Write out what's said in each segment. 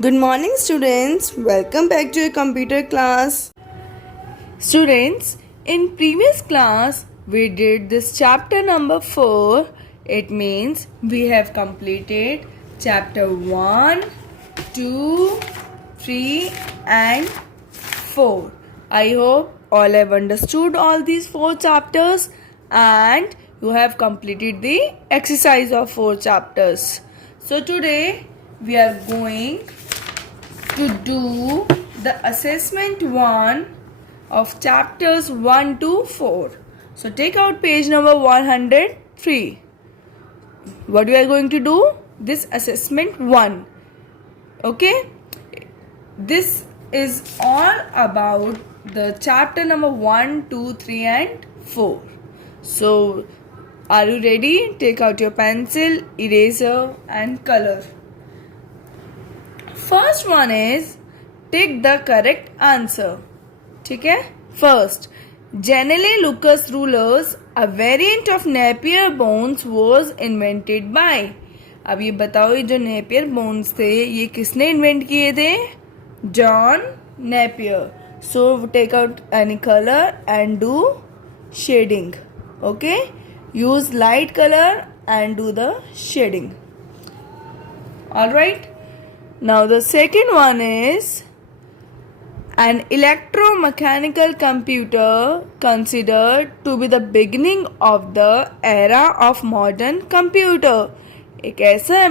Good morning, students. Welcome back to your computer class. Students, in previous class we did this chapter number 4. It means we have completed chapter 1, 2, 3 and 4. I hope all have understood all these 4 chapters and you have completed the exercise of 4 chapters. So today we are going to do the assessment 1 of chapters 1 to 4. So take out page number 103. What we are going to do? This assessment 1. Okay? This is all about the chapter number 1, 2, 3 and 4. So are you ready? Take out your pencil, eraser and color. First one is take the correct answer. ठीक है. First, Genele Lucas rulers, a variant of Napier bones was invented by. अब ये बताओ, ये जो Napier bones थे ये किसने इन्वेंट किए थे? John Napier. So take out any colour and do shading. Okay, use light colour and do the shading. Alright. Now the second one is an electromechanical computer considered to be the beginning of the era of modern computer. एक ऐसा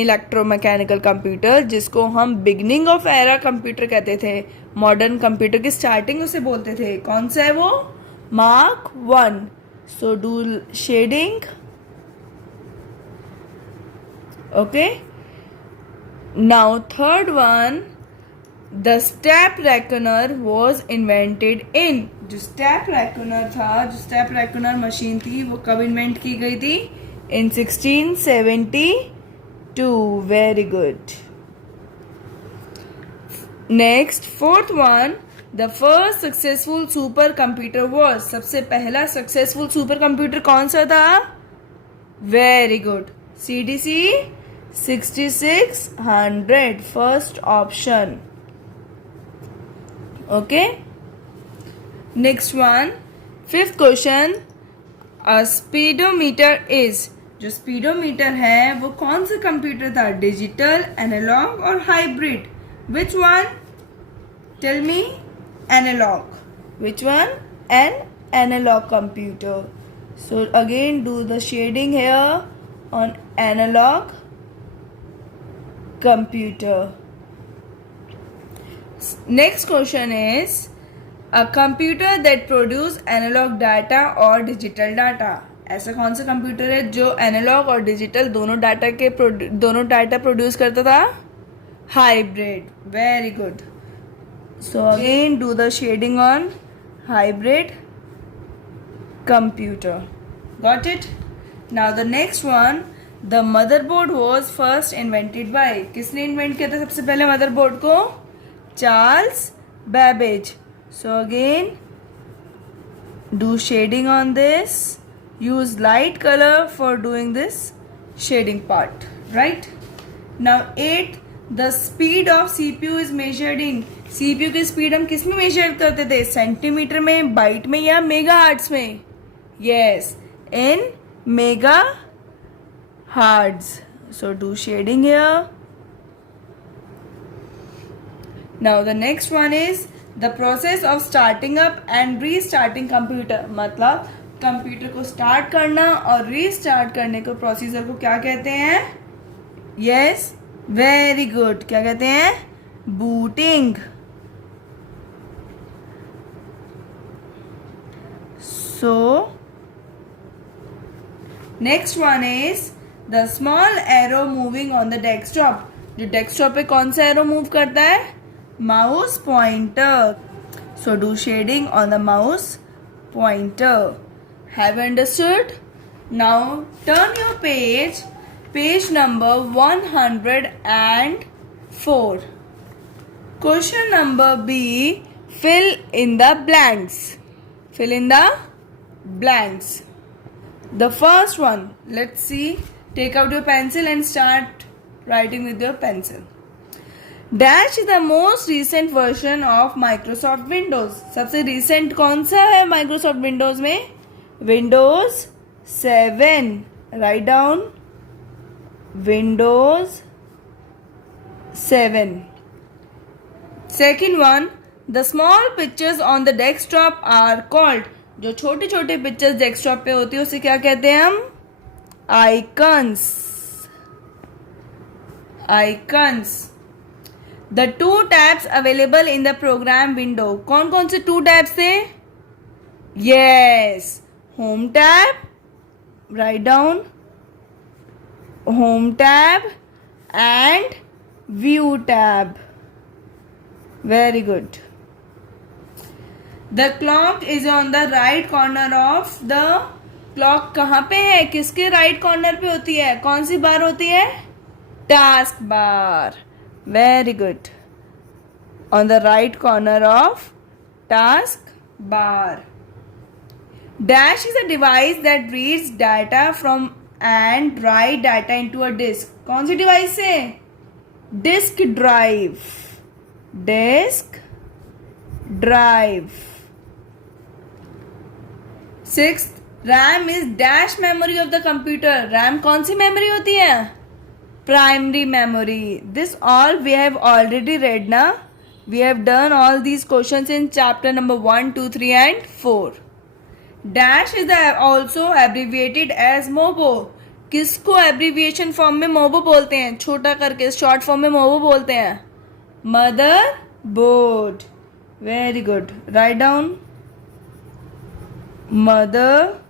electromechanical computer जिसको हम beginning of era computer कहते थे. Modern computer की स्टार्टिंग उसे बोलते थे. कौन सा है वो? Mark 1. So do shading. Okay. Now third one, the step reckoner was invented in. जो स्टेप रेकनर था, जो स्टेप रेकनर मशीन थी, वो कब इन्वेंट की गई थी? In 1672. Very good. Next fourth one, the first successful super computer was. सबसे पहला सक्सेसफुल सुपर कंप्यूटर कौन सा था? Very good. CDC 6600. First option. Okay. Next one, fifth question, a speedometer is. जो स्पीडोमीटर है वो कौन सा कंप्यूटर था? डिजिटल, एनालॉग और hybrid? Which one? Tell me. Analogue. Which one? An analogue computer. So again do the shading here on analogue computer. Next question is a computer that produce analog data or digital data. ऐसा कौन सा कंप्यूटर है जो एनालॉग और डिजिटल दोनों data produce करता था? Hybrid. Very good. So again do the shading on hybrid computer. Got it? Now the next one, the motherboard was first invented by. किसने इन्वेंट किया था सबसे पहले मदरबोर्ड को? Charles Babbage. So again do shading on this. Use light colour for doing this shading part. Right. Now 8, the speed of CPU is measured in. CPU की speed हम किस में मेजर करते थे? सेंटीमीटर में, बाइट में या मेगा हार्ट्स में? यस, इन mega hertz. So do shading here. Now the next one is the process of starting up and restarting computer. मतलब कंप्यूटर को स्टार्ट करना और रीस्टार्ट करने को प्रोसीजर को क्या कहते हैं? Yes, very good. क्या कहते हैं? Booting. So next one is the small arrow moving on the desktop. जो डेस्कटॉप पे कौन सा एरो मूव करता है? Mouse pointer. So do shading on the mouse pointer. Have understood? Now turn your page number 104. Question number B, fill in the blanks. Fill in the blanks. The first one, let's see. Take out your pencil and start writing with your pencil. Dash is the most recent version of Microsoft Windows. सबसे recent कौन सा है Microsoft Windows में? Windows 7. Write down Windows 7. Second one, the small pictures on the desktop are called. जो छोटे छोटे pictures desktop पे होती है उसे क्या कहते हैं हम? Icons. Icons. The 2 tabs available in the program window. कौन कौन से 2 टैब्स थे? Yes, home tab. Write down home tab and view tab. Very good. The clock is on the right corner of the. Clock कहाँ पे है? किसके right corner पे होती है? कौन सी बार होती है? Task bar. Very good. On the right corner of task bar. Dash is a device that reads data from and write data into a disk. कौन सी डिवाइस है? Disk drive. Disk drive. 6th, RAM is dash memory of the computer. RAM कौन सी memory होती है? Primary memory. This all we have already read ना. We have done all these questions in chapter number 1, 2, 3 and 4. Dash is also abbreviated as mobo. किसको abbreviation form में मोबो बोलते हैं? छोटा करके शॉर्ट फॉर्म में मोबो बोलते हैं. Mother board. Very good. Write down mother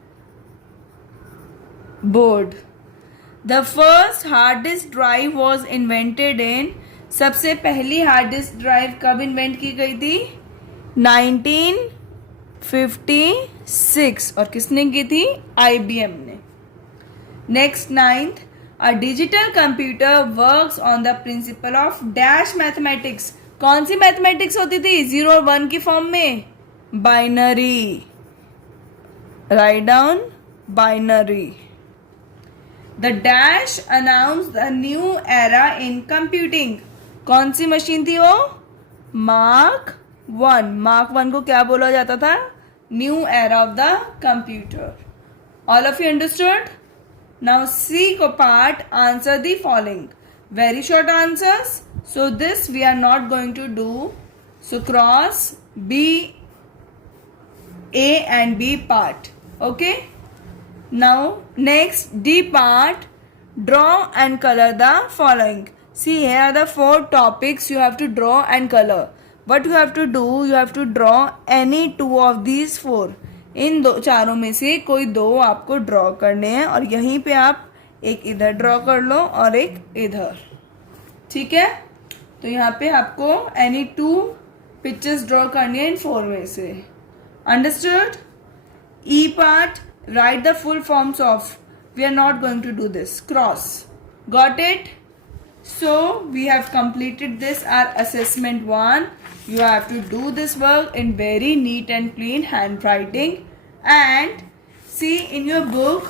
board. The first hard disk drive was invented इन. सबसे पहली हार्ड डिस्क ड्राइव कब इन्वेंट की गई थी? 1956. और किसने की थी? IBM ने. Next 9th, a digital computer works on the principle of dash mathematics. कौन सी मैथमेटिक्स होती थी? 0 और 1 की फॉर्म में? Binary. Write down binary. The dash announce the new era in computing. कौन सी मशीन थी वो? मार्क 1. मार्क 1 को क्या बोला जाता था? New era of the computer. All of you understood? Now C को part answer the following. Very short answers. So this we are not going to do. So cross B, A and B part. Okay. Now next D part. Draw and color the following. See, here are the 4 topics you have to draw and color. What you have to do? You have to draw any 2 of these 4. इन दो चारों में से कोई 2 आपको ड्रॉ करने हैं और यहीं पे आप एक इधर ड्रॉ कर लो और एक इधर. ठीक है. तो यहाँ पे आपको एनी 2 पिक्चर्स ड्रॉ करनी है इन 4 में से. Understood? E part, write the full forms of. We are not going to do this. Cross. Got it? So we have completed this our assessment 1. You have to do this work in very neat and clean handwriting. And see in your book,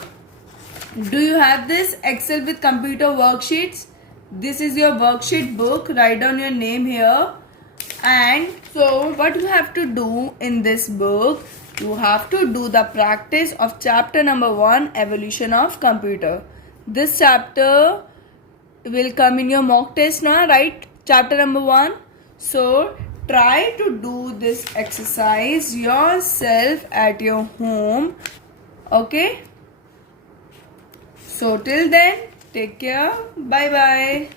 do you have this Excel with computer worksheets? This is your worksheet book. Write down your name here. And so what you have to do in this book, you have to do the practice of chapter number 1, evolution of computer. This chapter will come in your mock test now, right? Chapter number 1. So try to do this exercise yourself at your home. Okay? So till then, take care. Bye bye.